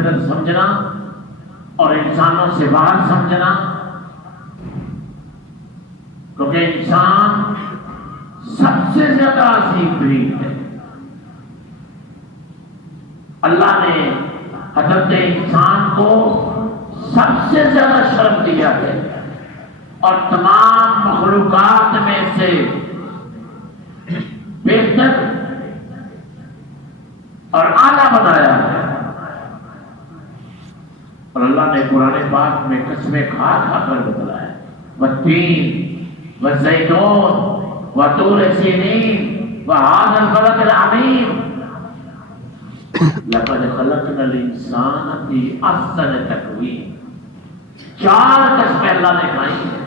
فطرت سمجھنا اور انسانوں سے باہر سمجھنا، کیونکہ انسان سب سے زیادہ عظیم بریڈ ہے۔ اللہ نے حضرت انسان کو سب سے زیادہ شرف دیا ہے اور تمام مخلوقات میں سے بہتر اور اعلیٰ بنایا ہے۔ اور اللہ نے قرآن پاک میں قسمیں کھا کھا کر بتلایا ہے، والتین والزیتون وطور سینین وہذا البلد العظیم لقد خلقنا الانسان فی احسن تقویم۔ 4 قسمیں اللہ نے کھائی ہیں،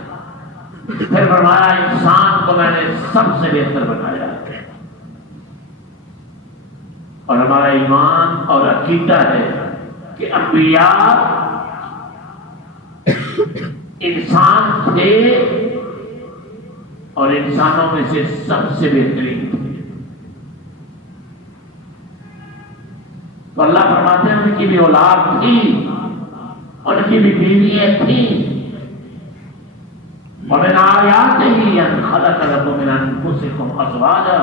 پھر فرمایا انسان کو میں نے سب سے بہتر بنایا ہے۔ اور ہمارا ایمان اور عقیدہ ہے کہ انبیاء انسان تھے اور انسانوں میں سے سب سے بہترین تھے۔ تو اللہ فرماتے ہیں ان کی بھی اولاد تھی، ان کی بھی بیویاں تھیں، ومن آیاتہ ان خلق لکم من انفسکم ازواجا،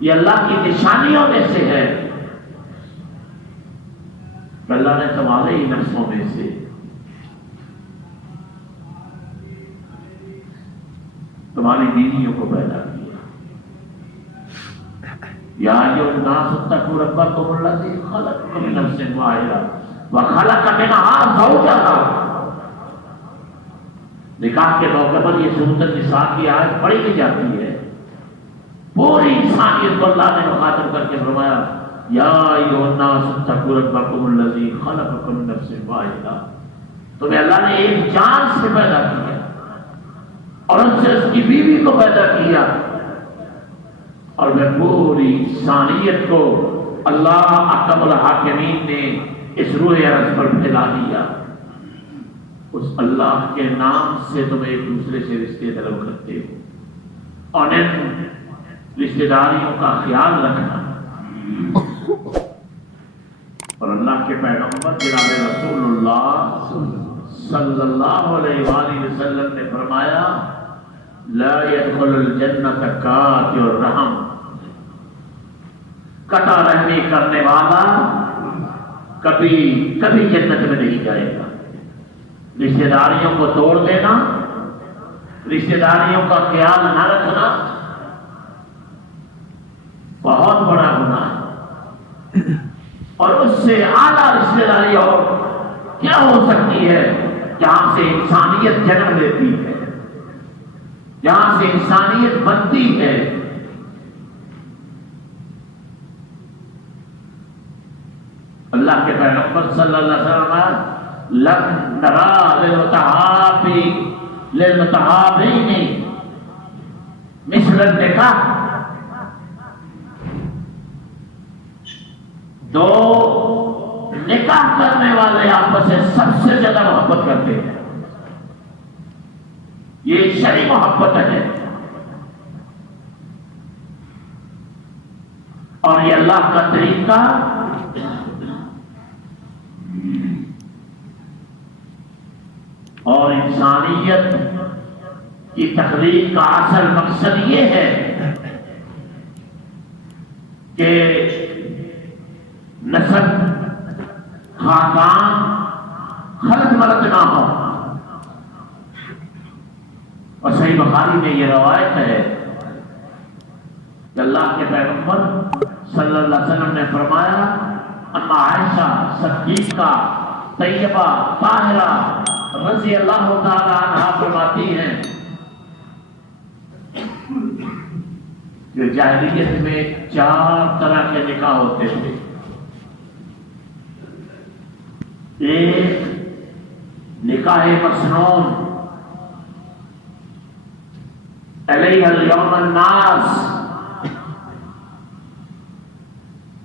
یہ اللہ کی نشانیوں میں سے ہے کہ اللہ نے تمہارے ہی نفسوں میں سے تمہاری بیویوں کو پیدا کیا۔ یا ایھا الناس اتقوا ربکم الذی خلقکم من نفس واحدہ وخلق منها زوجها۔ نکاح کے موقع پر یہ سورۃ النساء کی آیت پڑھی بھی جاتی ہے۔ پوری انسانیت کو اللہ نے مخاطب کر کے فرمایا یا ایھا الناس اتقوا ربکم الذی خلقکم من نفس واحدہ، تمہیں اللہ نے ایک جان سے پیدا کیا اور ان سے اس کی بیوی کو پیدا کیا، اور میں پوری انسانیت کو اللہ احکم الحاکمین نے اس روح ارض پر پھیلا دیا۔ اس اللہ کے نام سے تم ایک دوسرے سے رشتے طلب کرتے ہو اور ان رشتے داریوں کا خیال رکھنا۔ اور اللہ کے پیغمبر جناب رسول اللہ صلی اللہ علیہ وآلہ وسلم نے فرمایا لا يدخل الجنت قاطع الرحم، قطع رحمی کرنے والا کبھی جنت میں نہیں جائے گا۔ رشتہ داریوں کو توڑ دینا، رشتہ داریوں کا خیال نہ رکھنا بہت بڑا گناہ ہے، اور اس سے اعلیٰ رشتہ داری اور کیا ہو سکتی ہے جہاں سے انسانیت جنم لیتی ہے، جہاں سے انسانیت بنتی ہے۔ اللہ کے پیغمبر صلی اللہ علیہ وسلم لم نرى للمتحابين مثل النکاح، دو نکاح کرنے والے آپس سے سب سے زیادہ محبت کرتے ہیں، یہ شرعی محبت ہے، اور یہ اللہ کا طریقہ اور انسانیت کی تخلیق کا اصل مقصد یہ ہے کہ نسل خاندان خلط ملط نہ ہو۔ اور صحیح بخاری میں یہ روایت ہے کہ اللہ کے پیغمبر صلی اللہ علیہ وسلم نے فرمایا اما عائشہ صدیقہ طیبہ طاہرہ رضی اللہ تعالی عنہا فرماتی ہیں کہ جاہلیت میں 4 طرح کے نکاح ہوتے تھے۔ ایک نکاح مسنون علیہ اليوم الناس،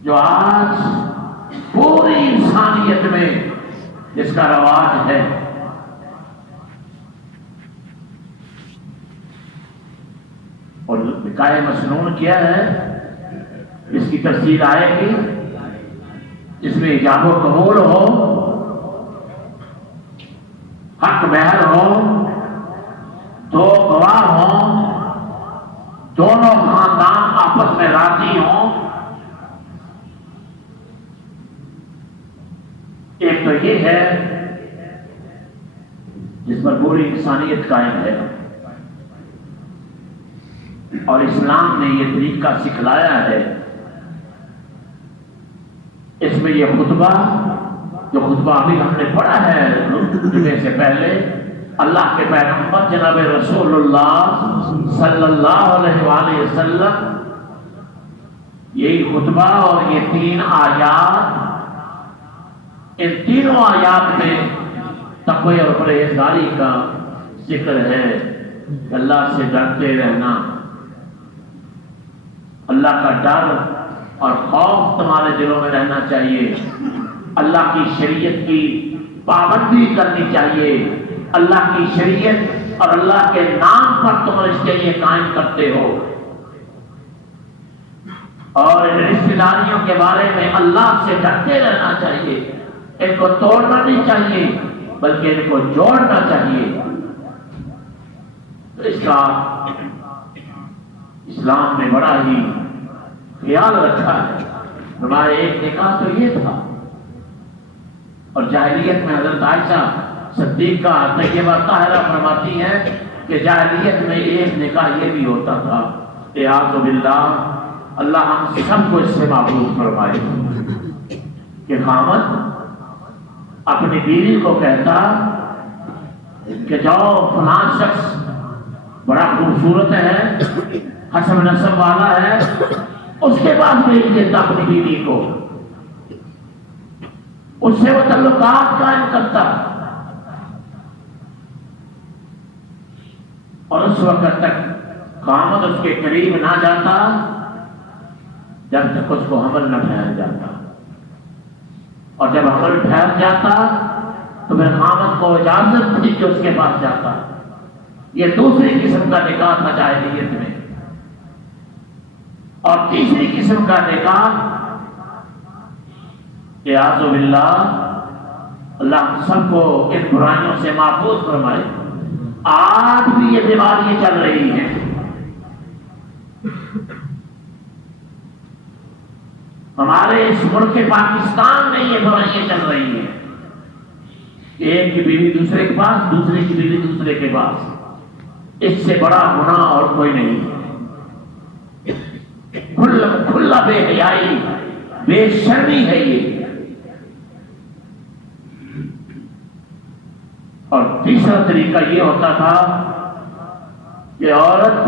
جو آج پوری انسانیت میں جس کا رواج ہے۔ اور نکاح مسنون کیا ہے، اس کی تفصیل آئے گی جس میں ایجاب و قبول ہو، حق مہر ہو، دو گواہ ہوں، دونوں خاندان آپس میں راضی ہوں. ایک تو یہ ہے جس پر پوری انسانیت قائم ہے، اور اسلام نے یہ طریقہ سکھلایا ہے. اس میں یہ خطبہ، جو خطبہ ابھی ہم نے پڑھا ہے جمعے سے پہلے، اللہ کے پیغمبر جناب رسول اللہ صلی اللہ علیہ وآلہ وسلم یہی خطبہ اور یہ 3 آیات، ان تینوں آیات میں تقوی اور پرہیزگاری کا ذکر ہے. اللہ سے ڈرتے رہنا، اللہ کا ڈر اور خوف تمہارے دلوں میں رہنا چاہیے. اللہ کی شریعت کی پابندی کرنی چاہیے. اللہ کی شریعت اور اللہ کے نام پر تم رشتے یہ قائم کرتے ہو. اور ان رشتے داریوں کے بارے میں اللہ سے ڈرتے رہنا چاہیے. ان کو توڑنا نہیں چاہیے بلکہ ان کو جوڑنا چاہیے. تو اس کا اسلام نے بڑا ہی خیال رکھا ہے. ہمارے ایک نکاح تو یہ تھا، اور جاہلیت میں حضرت عائشہ صدیقہ طیبہ طاہرہ فرماتی ہیں کہ جاہلیت میں ایک نکاح یہ بھی ہوتا تھا. اعوذ باللہ، اللہ ہم سب کو اس سے محفوظ فرمائے کہ خامد اپنی بیوی کو کہتا کہ جاؤ فلاں شخص بڑا خوبصورت ہے، حسب نسب والا ہے، اس کے پاس بھیج دیتا اپنی بیوی کو، اس سے وہ تعلقات قائم کرتا. اور اس وقت تک خامد اس کے قریب نہ جاتا جب تک اس کو حمل نہ پھیل جاتا، اور جب حمل پھیل جاتا تو پھر خامد کو اجازت تھی کہ اس کے پاس جاتا. یہ دوسری قسم کا نکاح تھا جاہلیت میں. اور تیسری قسم کا نکاح، اعوذ باللہ، اللہ ہم سب کو ان برائیوں سے محفوظ فرمائے. آج بھی یہ بیماریاں چل رہی ہیں. ہمارے اس ملک پاکستان میں یہ برائیاں چل رہی ہیں. ایک کی بیوی دوسرے کے پاس، دوسرے کی بیوی دوسرے کے پاس. اس سے بڑا گناہ اور کوئی نہیں. کھلا بے حیائی، بے شرمی ہے یہ. اور تیسرا طریقہ یہ ہوتا تھا کہ عورت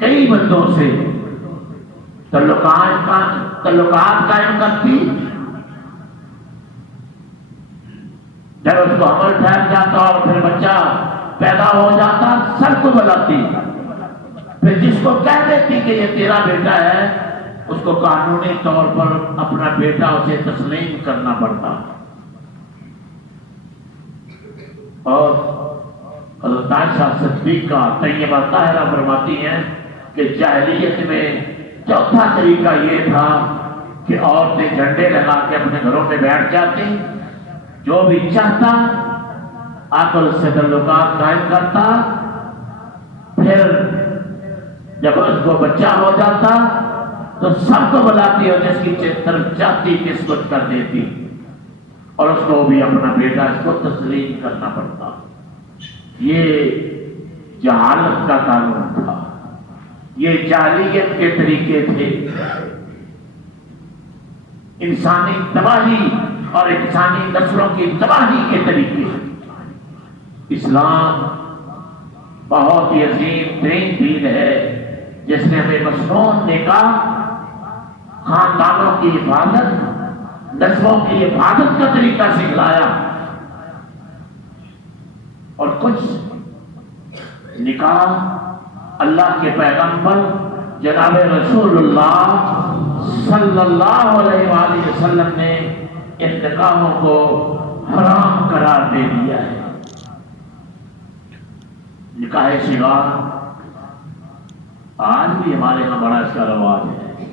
کئی بندوں سے تعلقات قائم کرتی. جب اس کو حمل پھیل جاتا اور پھر بچہ پیدا ہو جاتا، سب کو بلاتی، پھر جس کو کہہ دیتی کہ یہ تیرا بیٹا ہے، اس کو قانونی طور پر اپنا بیٹا اسے تسلیم کرنا پڑتا. اور حضرت عائشہ صدیقہ طیبہ طاہرہ فرماتی ہیں کہ جاہلیت میں چوتھا طریقہ یہ تھا کہ عورتیں جھنڈے لگا کے اپنے گھروں میں بیٹھ جاتی، جو بھی چاہتا آ کر اس سے تعلقات قائم کرتا. پھر جب اس کو بچہ ہو جاتا تو سب کو بلاتی اور جس کی طرف چاہتی قسمت کر دیتی، اور اس کو بھی اپنا بیٹا اس کو تسلیم کرنا پڑتا. یہ جہالت کا قانون تھا، یہ جاہلیت کے طریقے تھے. انسانی تباہی اور انسانی نسلوں کی تباہی کے طریقے. اسلام بہت ہی عظیم ترین دین ہے جس نے ہمیں مصنون نکاح، خاندانوں کی حفاظت، نسلوں کی حفاظت کا طریقہ سکھلایا. اور کچھ نکاح اللہ کے پیغمبر جناب رسول اللہ صلی اللہ علیہ وآلہ وسلم نے ان نکاحوں کو حرام قرار دے دیا ہے. نکاح شگار آج بھی ہمارے یہاں بڑا اس کا رواج ہے.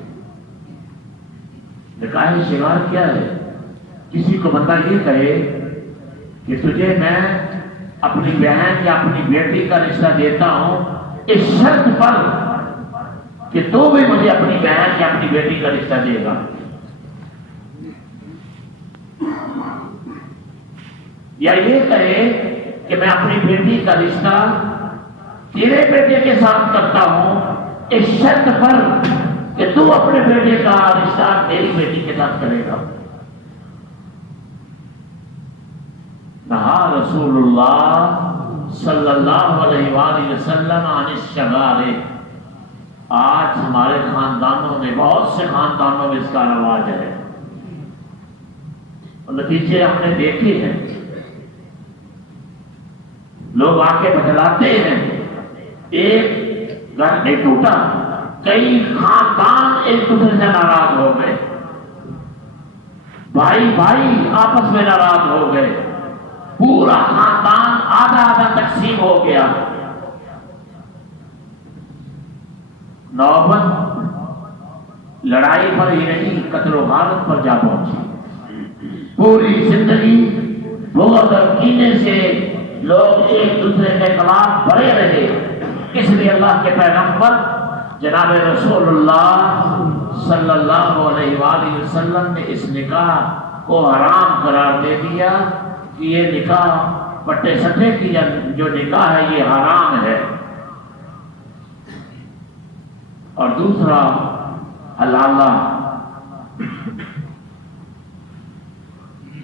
نکاح شگار کیا ہے؟ کسی کو بندہ یہ کہے کہ تجھے میں اپنی بہن یا اپنی بیٹی کا رشتہ دیتا ہوں اس شرط پر کہ تو بھی مجھے اپنی بہن یا اپنی بیٹی کا رشتہ دے گا، یا یہ کہے کہ میں اپنی بیٹی کا رشتہ تیرے بیٹے کے ساتھ کرتا ہوں اس شرط پر کہ تو اپنے بیٹے کا رشتہ میری بیٹی کے ساتھ کرے گا۔ نہا رسول اللہ صلی اللہ علیہ وآلہ وسلم عن الشغار۔ آج ہمارے خاندانوں میں، بہت سے خاندانوں میں اس کا رواج ہے، اور نتیجے ہم نے دیکھے ہیں۔ لوگ آ کے بتلاتے ہیں ایک گھر نہیں ٹوٹا، کئی خاندان ایک دوسرے سے ناراض ہو گئے، بھائی بھائی آپس میں ناراض ہو گئے، پورا خاندان آدھا آدھا تقسیم ہو گیا۔ نوبت لڑائی پر ہی نہیں، قتل و غارت پر جا پہنچی۔ پوری زندگی بغض اور کینے سے لوگ ایک دوسرے کے خلاف بڑے رہے، اس لیے اللہ کے پیغمبر جناب رسول اللہ صلی اللہ علیہ وآلہ وسلم نے اس نکاح کو حرام قرار دے دیا کہ یہ نکاح پٹے سٹے کی جو نکاح ہے یہ حرام ہے۔ اور دوسرا حلالہ،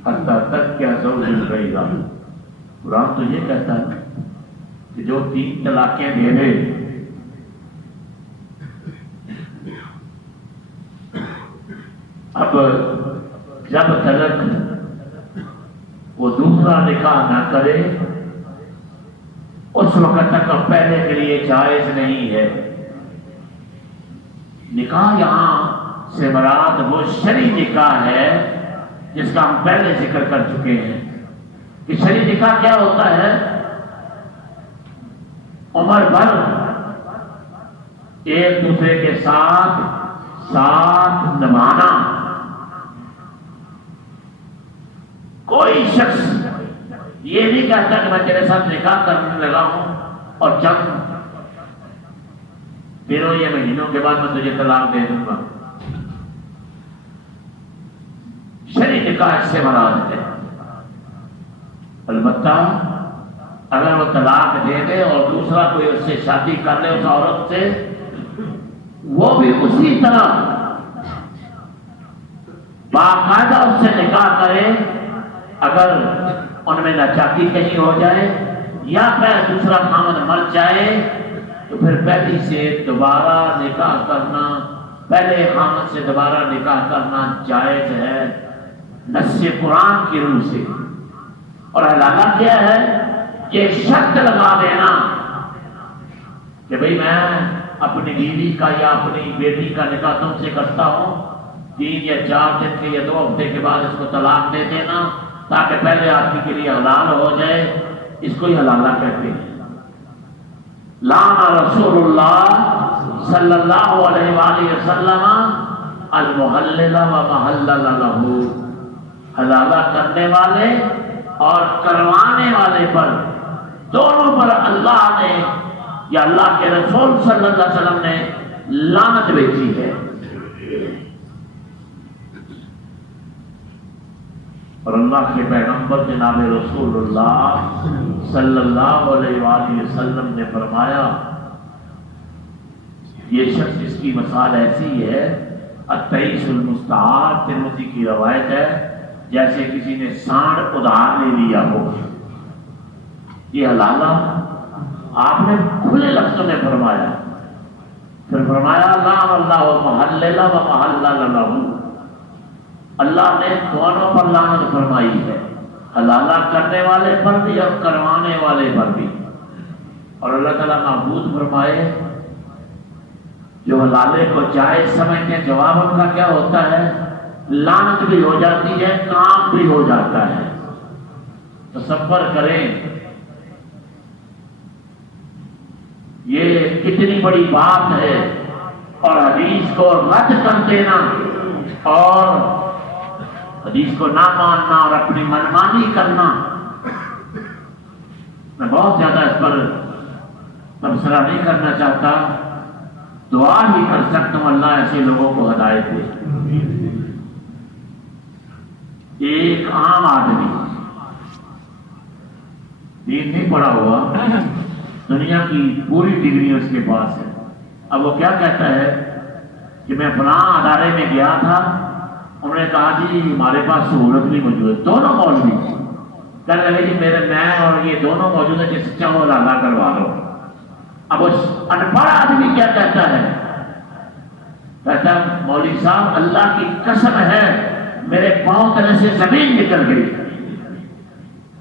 حتیٰ تک کیا زوج الغیرہ، قرآن تو یہ کہتا ہے کہ جو 3 طلاقیں دے دے اب جب تک وہ دوسرا نکاح نہ کرے اس وقت تک اب پہلے کے لیے جائز نہیں ہے۔ نکاح یہاں سے مراد وہ شرعی نکاح ہے جس کا ہم پہلے ذکر کر چکے ہیں کہ شرعی نکاح کیا ہوتا ہے؟ عمر بھر ایک دوسرے کے ساتھ نبھانا۔ کوئی شخص یہ نہیں کہتا کہ میں تیرے ساتھ نکاح کرنے لگا ہوں اور چند پھروں یہ مہینوں کے بعد میں تجھے طلاق دے دوں گا۔ شرعی نکاح اس سے مراد ہے۔ البتہ اگر وہ طلاق دے دے اور دوسرا کوئی اس سے شادی کر لے اس عورت سے، وہ بھی اسی طرح باقاعدہ اس سے نکاح کرے، اگر ان میں ناچاکی کہیں ہو جائے یا پھر دوسرا خاوند مر جائے تو پھر پہلی سے دوبارہ نکاح کرنا، پہلے خاوند سے دوبارہ نکاح کرنا جائز ہے نص قرآن کی روح سے۔ اور حلالہ کیا ہے؟ یہ شرط لگا دینا کہ بھئی میں اپنی بیوی کا یا اپنی بیٹی کا نکاح تم سے کرتا ہوں، 3 یا 4 دن کے یا 2 ہفتے کے بعد اس کو طلاق دے دینا تاکہ پہلے آدمی کے لیے حلال ہو جائے، اس کو ہی حلالہ کہتے ہیں۔ لعن رسول اللہ صلی اللہ علیہ وآلہ وسلم المحلل ومحلل لہ، حلالہ کرنے والے اور کروانے والے پر، دونوں پر اللہ نے یا اللہ کے رسول صلی اللہ علیہ وسلم نے لعنت بھیجی ہے۔ اور اللہ کے پیغمبر جناب رسول اللہ صلی اللہ علیہ وآلہ وسلم نے فرمایا، یہ شخص اس کی مثال ایسی ہے، التئیس المستعار، ترمذی کی روایت ہے، جیسے کسی نے سانڈ ادھار لے لیا ہو۔ یہ حلالہ آپ نے کھلے لفظوں میں فرمایا، پھر فرمایا لعن اللہ محلل و محلل لہ، اللہ نے دونوں پر لعنت فرمائی ہے، حلالہ کرنے والے پر بھی اور کروانے والے پر بھی۔ اور اللہ تعالیٰ محفوظ فرمائے جو حلالے کو جائز سمجھتے ہیں، جواب ان کا کیا ہوتا ہے؟ لعنت بھی ہو جاتی ہے، کام بھی ہو جاتا ہے۔ تصور کریں یہ کتنی بڑی بات ہے، اور حدیث کو رد کر دینا اور حدیث کو نہ ماننا اور اپنی منمانی کرنا، میں بہت زیادہ اس پر تبصرہ نہیں کرنا چاہتا، دعا ہی کر سکتا ہوں اللہ ایسے لوگوں کو ہدایت دے۔ ایک عام آدمی دین نہیں پڑھا ہوا، دنیا کی پوری ڈگری اس کے پاس ہے، اب وہ کیا کہتا ہے کہ میں فلاں ادارے میں گیا تھا، انہوں نے کہا جی ہمارے پاس سہولت بھی موجود ہے، دونوں مولوی کہنے لگے جی میں اور یہ دونوں موجود ہیں، جس چاہو لالا کروا لو۔ اب اس ان پڑھ آدمی کیا کہتا ہے؟ کہتا ہے مولوی صاحب اللہ کی قسم ہے میرے پاؤں تلے سے زمین نکل گئی،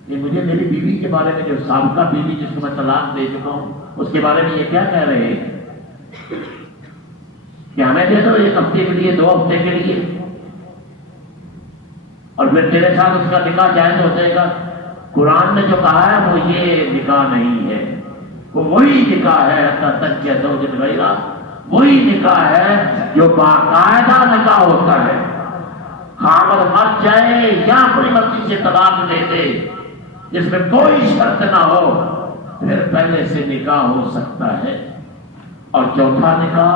یہ مجھے میری بیوی کے بارے میں، جو سابقہ بیوی جس کو میں طلاق دے چکا ہوں، اس کے بارے میں یہ کیا کہہ رہے ہیں کہ ہمیں دے دو 1 ہفتے کے لیے، 2 ہفتے کے لیے، اور پھر تیرے ساتھ اس کا نکاح جائز ہو جائے گا۔ قرآن نے جو کہا ہے وہ یہ نکاح نہیں ہے، وہ وہی نکاح ہے وہی نکاح ہے جو باقاعدہ نکاح ہوتا ہے، خاوند مر جائے یا اپنی مرضی سے طلاق دے دے، جس میں کوئی شرط نہ ہو، پھر پہلے سے نکاح ہو سکتا ہے۔ اور چوتھا نکاح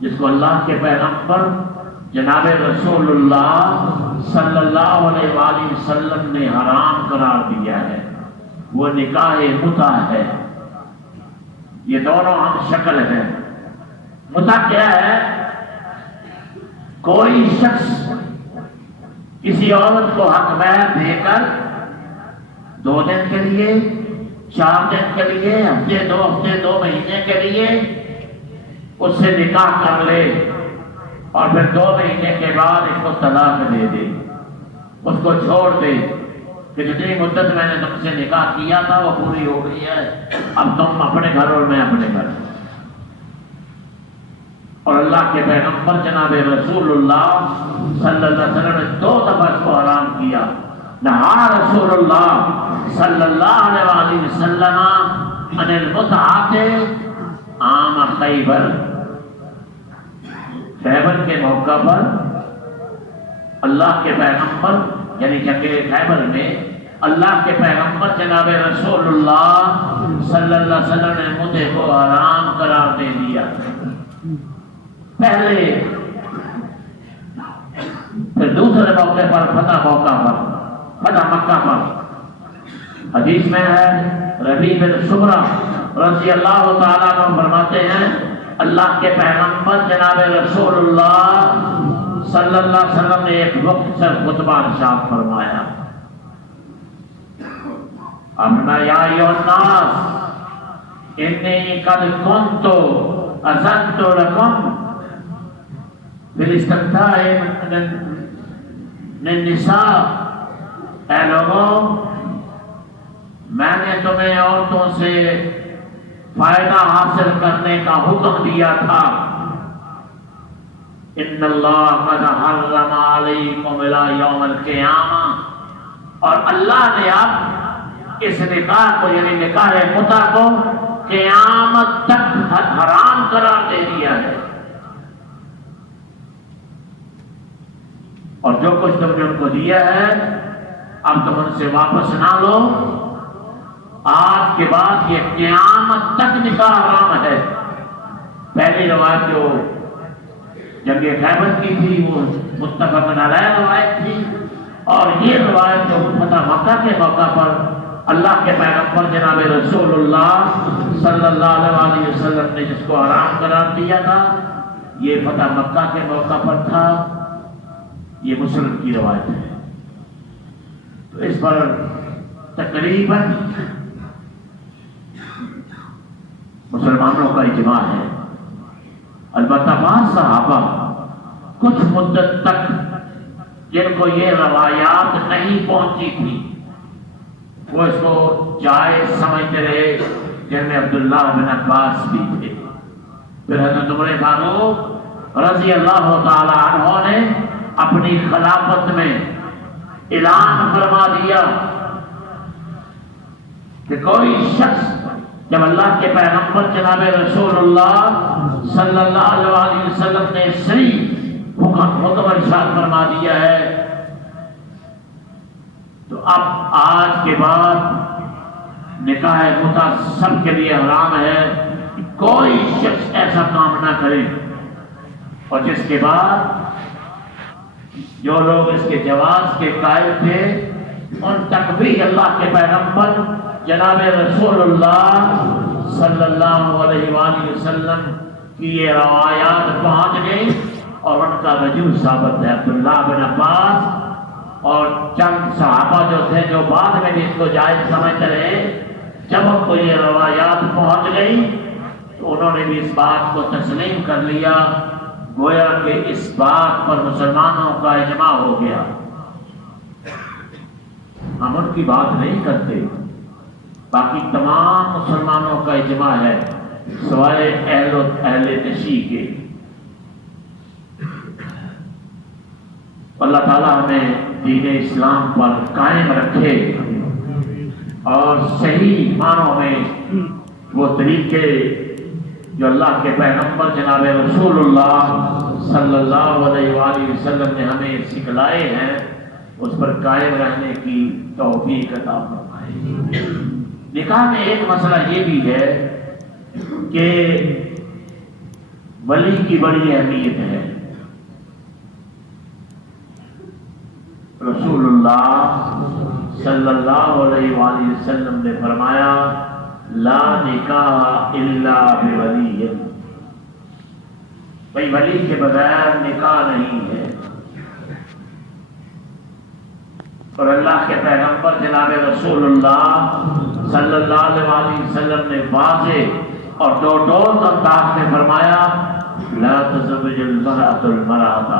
جس کو اللہ کے پیغمبر جناب رسول اللہ صلی اللہ علیہ وآلہ وسلم نے حرام قرار دیا ہے، وہ نکاح متع ہے۔ یہ دونوں ہم شکل ہیں۔ متع کیا ہے؟ کوئی شخص کسی عورت کو حق مہر دے کر 2 دن کے لیے، 4 دن کے لیے، ہفتے 2 ہفتے 2 مہینے کے لیے اس سے نکاح کر لے، اور پھر 2 مہینے کے بعد اس کو طلاق دے دے، اس کو چھوڑ دے کہ جتنی مدت میں نے تم سے نکاح کیا تھا وہ پوری ہو گئی ہے، اب تم اپنے گھر اور میں اپنے گھر۔ اور اللہ کے پیغمبر جناب رسول اللہ صلی اللہ علیہ وسلم نے 2 دفعہ اس کو حرام کیا۔ نہا رسول اللہ صلی اللہ علیہ وسلم عن المتعۃ عام خیبر، خیبر کے موقع پر اللہ کے پیغمبر یعنی جنگ خیبر میں اللہ کے پیغمبر جناب رسول اللہ صلی اللہ علیہ وسلم نے متع کو حرام قرار دے دیا۔ پہلے پھر دوسرے موقع پر فتح مکہ پر حدیث میں ہے، ربیع بن سمرہ رضی اللہ تعالیٰ عنہ فرماتے ہیں اللہ کے پیغمبر جناب رسول اللہ صلی اللہ علیہ وسلم نے ایک مختصر خطبہ ارشاد فرمایا، اپنا یا ایھا الناس انی قد کنت اذنت لکم بالاستمتاع من النساء، اے لوگوں میں نے تمہیں عورتوں سے فائدہ حاصل کرنے کا حکم دیا تھا، ان اللہ قد حرم علیکم الی یوم القیامہ، اور اللہ نے اب اس نکاح کو یعنی نکاح متع کو قیامت تک حرام قرار دے دیا ہے، اور جو کچھ تم نے ان کو دیا ہے اب تم ان سے واپس نہ لو، آج کے بعد یہ قیامت تک نکاح حرام ہے۔ پہلی روایت جو جنگ خیبر کی تھی وہ متفق علیہ روایت تھی، اور یہ روایت جو فتح مکہ کے موقع پر اللہ کے پیغمبر جناب رسول اللہ صلی اللہ علیہ وسلم نے جس کو حرام قرار دیا تھا، یہ فتح مکہ کے موقع پر تھا، یہ مسلم کی روایت ہے۔ تو اس پر تقریباً مسلمانوں کا اجماع ہے، البتہ بعض صحابہ کچھ مدت تک جن کو یہ روایات نہیں پہنچی تھی وہ اس کو جائز سمجھتے رہے، جن میں عبداللہ بن عباس بھی تھے۔ پھر حضرت عمر فاروق رضی اللہ تعالی عنہ نے اپنی خلافت میں اعلان فرما دیا کہ کوئی شخص جب اللہ کے پیغمبر جناب رسول اللہ صلی اللہ علیہ وسلم نے صحیح حکم ارشاد فرما دیا ہے، تو اب آج کے بعد نکاح متع سب کے لیے حرام ہے، کوئی شخص ایسا کام نہ کرے۔ اور جس کے بعد جو لوگ اس کے جواز کے قائل تھے ان تک بھی اللہ کے پیغمبر جناب رسول اللہ صلی اللہ علیہ وآلہ وسلم کی یہ روایات پہنچ گئی اور ان کا رجوع ثابت ہے۔ عبداللہ بن عباس اور چند صحابہ جو تھے جو بعد میں بھی اس کو جائز سمجھتے رہے، جب ان کو یہ روایات پہنچ گئی تو انہوں نے بھی اس بات کو تسلیم کر لیا، گویا کہ اس بات پر مسلمانوں کا اجماع ہو گیا۔ ہم ان کی بات نہیں کرتے، باقی تمام مسلمانوں کا اجماع ہے سوائے اہل تشیع کے۔ اللہ تعالیٰ ہمیں دین اسلام پر قائم رکھے اور صحیح معنوں میں وہ طریقے جو اللہ کے پیغمبر جناب رسول اللہ صلی اللہ علیہ وآلہ وسلم نے ہمیں سکھلائے ہیں اس پر قائم رہنے کی توفیق عطا فرمائے۔ نکاح میں ایک مسئلہ یہ بھی ہے کہ ولی کی بڑی اہمیت ہے۔ رسول اللہ صلی اللہ علیہ وآلہ وسلم نے فرمایا لا نکاح الا بولی، بھئی ولی کے بغیر نکاح نہیں ہے۔ اور اللہ کے پیغمبر جناب رسول اللہ صلی اللہ علیہ وسلم نے واضح اور دو ٹوک انداز میں فرمایا لا تزوج المرأة المرأة،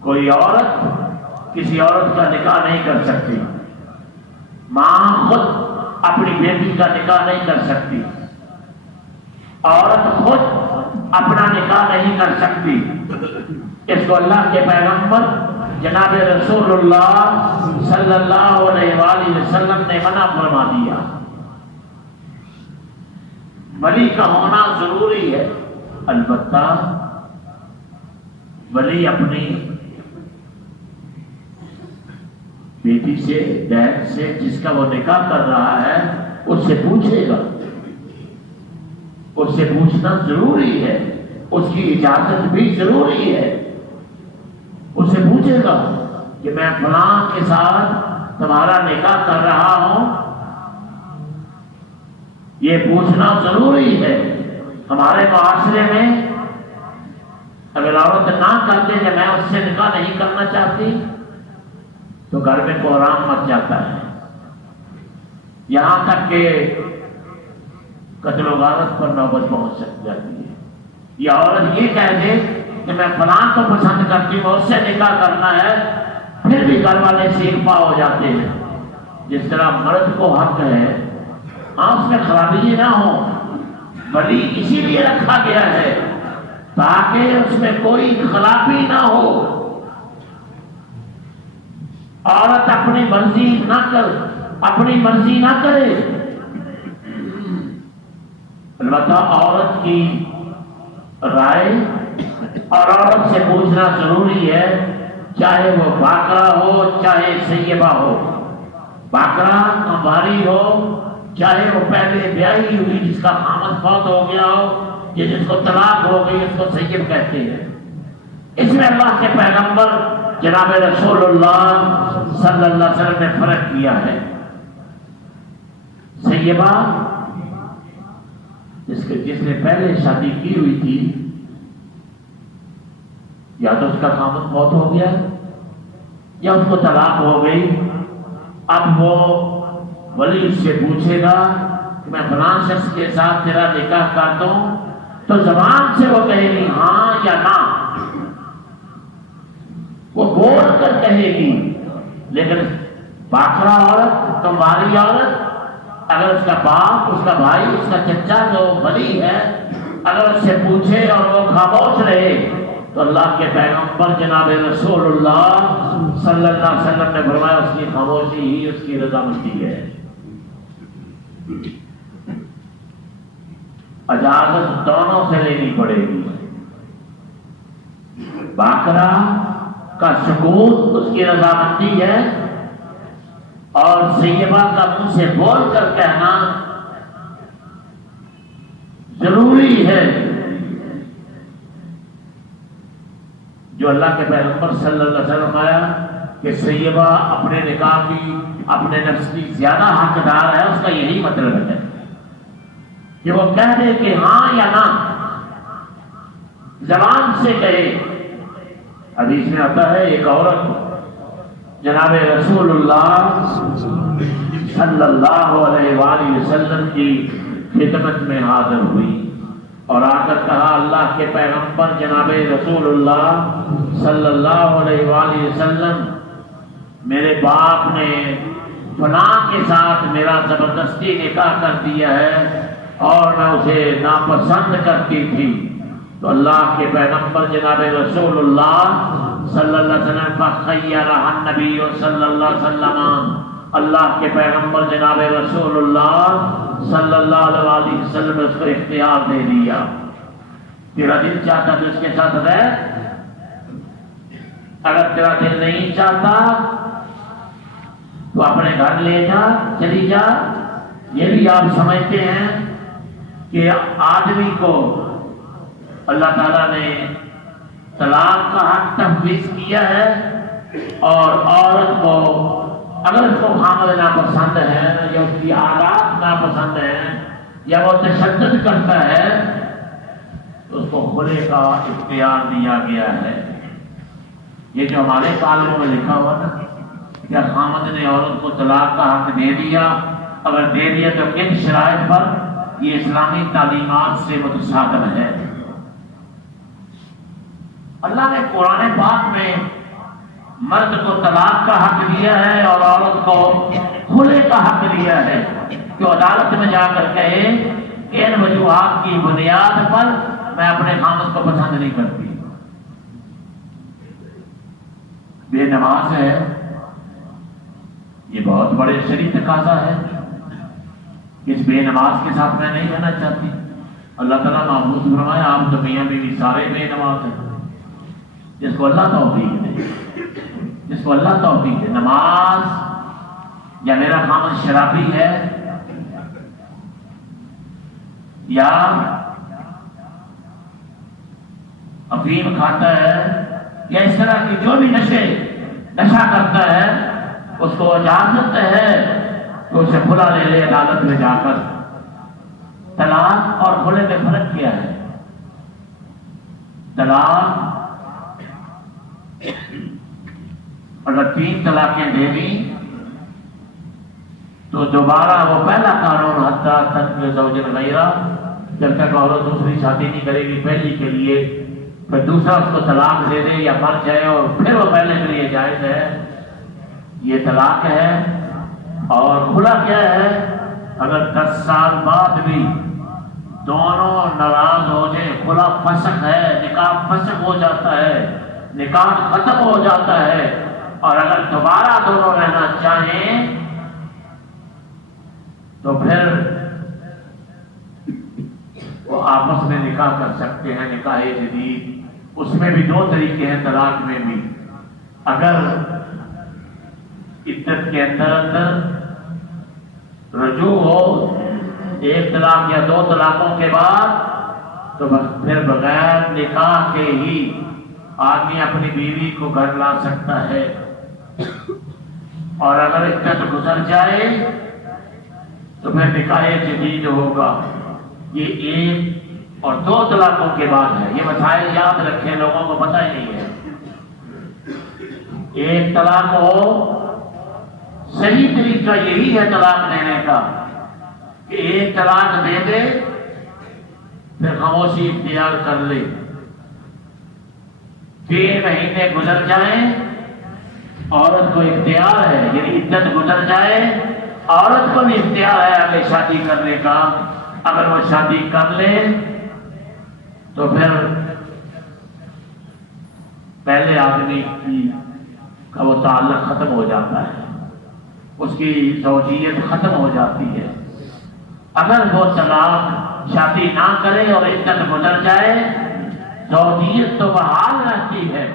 کوئی عورت کسی عورت کا نکاح نہیں کر سکتی، ماں خود اپنی بیٹی کا نکاح نہیں کر سکتی، عورت خود اپنا نکاح نہیں کر سکتی۔ اس کو اللہ کے پیغمبر جناب رسول اللہ صلی اللہ علیہ وآلہ وسلم نے منع فرما دیا۔ ولی کا ہونا ضروری ہے، البتہ ولی اپنی بیٹی سے، بہن سے جس کا وہ نکاح کر رہا ہے اس سے پوچھے گا، اس سے پوچھنا ضروری ہے، اس کی اجازت بھی ضروری ہے۔ اس سے پوچھے گا کہ میں فلاں کے ساتھ تمہارا نکاح کر رہا ہوں، یہ پوچھنا ضروری ہے۔ ہمارے معاشرے میں اگر عورت نہ کرتے کہ میں اس سے نکاح نہیں کرنا چاہتی تو گھر میں کوحرام مچ جاتا ہے، یہاں تک کہ قتل و غارت پر نوبت پہنچ جاتی ہے۔ یہ عورت یہ کہہ دے کہ میں فلاں کو پسند کرتی ہوں، اس سے نکاح کرنا ہے، پھر بھی گھر والے سیخ پا ہو جاتے ہیں۔ جس طرح مرد کو حق ہے اس میں خرابی نہ ہو، ولی اسی لیے رکھا گیا ہے تاکہ اس میں کوئی خرابی نہ ہو، عورت اپنی مرضی نہ کرے۔ البتہ عورت کی رائے اور عورت سے پوچھنا ضروری ہے، چاہے وہ باکرہ ہو چاہے سیبہ ہو، باکرہ کمواری ہو چاہے وہ پہلے بیاہی ہوئی جس کا خامد فوت ہو گیا ہو یا جس کو طلاق ہو گئی اس کو سیب کہتے ہیں۔ اس میں اللہ کے پیغمبر جناب رسول اللہ صلی اللہ علیہ وسلم نے فرق کیا ہے۔ سیبہ جس نے پہلے شادی کی ہوئی تھی، یا تو اس کا خامد فوت ہو گیا یا اس کو طلاق ہو گئی، اب وہ ولی اس سے پوچھے گا کہ میں فلاں شخص کے ساتھ تیرا نکاح کر دوں، تو زبان سے وہ کہے گی ہاں یا نہ، وہ بول کر کہے گی۔ لیکن باکرہ عورت، کمواری عورت، اگر اس کا باپ، اس کا بھائی، اس کا چچا جو ولی ہے اگر اس سے پوچھے اور وہ خاموش رہے تو اللہ کے پیغمبر جناب رسول اللہ صلی اللہ علیہ وسلم نے فرمایا اس کی خاموشی ہی اس کی رضامندی ہے۔ اجازت دونوں سے لینی پڑے گی، باقرہ کا سکوت اس کی رضامندی ہے، اور سیبہ کا منہ سے بول کر کہنا ضروری ہے۔ جو اللہ کے پیغمبر صلی اللہ علیہ وسلم آیا کہ سیبہ اپنے نکاح کی، اپنے نفس کی زیادہ حقدار ہے، اس کا یہی مطلب ہے کہ وہ کہہ دے کہ ہاں یا نہ، زبان سے کہے۔ حدیث میں آتا ہے ایک عورت جناب رسول اللہ صلی اللہ علیہ وآلہ وسلم کی خدمت میں حاضر ہوئی اور آ کر کہا، اللہ کے پیغمبر جناب رسول اللہ صلی اللہ علیہ وآلہ وسلم، میرے باپ نے فلاں کے ساتھ میرا زبردستی نکاح کر دیا ہے اور میں اسے ناپسند کرتی تھی۔ تو اللہ کے پیغمبر جناب رسول اللہ صلی اللہ علیہ وسلم فخیرہ النبی صلی اللہ علیہ وسلم، اللہ کے پیغمبر جناب رسول اللہ صلی اللہ علیہ وسلم نے اس کو اختیار دے دیا، تیرا دل چاہتا تو اس کے ساتھ رہ، اگر تیرا دل نہیں چاہتا تو اپنے گھر لے جا، چلی جا۔ یہ بھی آپ سمجھتے ہیں کہ آدمی کو اللہ تعالیٰ نے طلاق کا حق تفویض کیا ہے، اور عورت کو اگر اس کو خامد ناپسند ہے یا اس کی عادات ناپسند ہیں یا وہ تشدد کرتا ہے تو اس کو خلع کا اختیار دیا گیا ہے۔ یہ جو ہمارے کالموں میں لکھا ہوا نا، کیا خامد نے عورت کو طلاق کا حق دے دیا، اگر دے دیا تو کن شرائط پر؟ یہ اسلامی تعلیمات سے متصادم ہے۔ اللہ نے قرآن پاک میں مرد کو طلاق کا حق دیا ہے اور عورت کو خلع کا حق دیا ہے کہ عدالت میں جا کر کہے کہ ان وجوہات کی بنیاد پر میں اپنے خامد کو پسند نہیں کرتی۔ بے نماز ہے، یہ بہت بڑے شرعی تقاضا ہے، اس بے نماز کے ساتھ میں نہیں رہنا چاہتی۔ اللہ تعالیٰ محفوظ فرمائے، آپ تو میاں بیوی سارے بے نماز ہیں، جس کو اللہ توفیق دے، جس کو اللہ توفیق دے۔ نماز یا میرا خامد شرابی ہے یا افیم کھاتا ہے یا اس طرح کی جو بھی نشہ کرتا ہے، اس کو اجازت ہے کہ اسے کھلا لے لے عدالت میں جا کر۔ طلاق اور کھلے میں فرق کیا ہے؟ طلاق اگر 3 طلاقیں دے دی تو دوبارہ وہ پہلا قانون حتیٰ تنکح زوج غیرہ، جب تک عورت دوسری شادی نہیں کرے گی پہلی کے لیے، پھر دوسرا اس کو طلاق دے دے یا مر جائے اور پھر وہ پہلے کے لیے جائز ہے، یہ طلاق ہے۔ اور کھلا کیا ہے؟ اگر 10 سال بعد بھی دونوں ناراض ہو جائے، کھلا فسخ ہے، نکاح فسخ ہو جاتا ہے، نکاح ختم ہو جاتا ہے، اور اگر دوبارہ دونوں رہنا چاہیں تو پھر وہ آپس میں نکاح کر سکتے ہیں، نکاح جدید۔ اس میں بھی 2 طریقے ہیں طلاق میں بھی۔ اگر عدت کے اندر رجوع ہو 1 طلاق یا 2 طلاقوں کے بعد، تو پھر بغیر نکاح کے ہی آدمی اپنی بیوی کو گھر لا سکتا ہے۔ اور اگر عدت گزر جائے تو پھر نکاح جدید ہوگا۔ یہ 1 اور 2 طلاقوں کے بعد ہے۔ یہ مسائل یاد رکھیں، لوگوں کو پتہ ہی نہیں ہے۔ 1 طلاق ہو، صحیح طریقہ یہی ہے طلاق دینے کا کہ 1 طلاق دے دے، پھر خاموشی اختیار کر لے۔ 3 مہینے گزر جائیں، عورت کو اختیار ہے، یعنی عدت گزر جائے، عورت کو بھی اختیار ہے آگے شادی کرنے کا۔ اگر وہ شادی کر لے تو پھر پہلے آدمی کا وہ تعلق ختم ہو جاتا ہے، اس کی زوجیت ختم ہو جاتی ہے۔ اگر وہ طلاق شادی نہ کرے اور عدت گزر جائے زوجیت تو بحال رہتی ہے،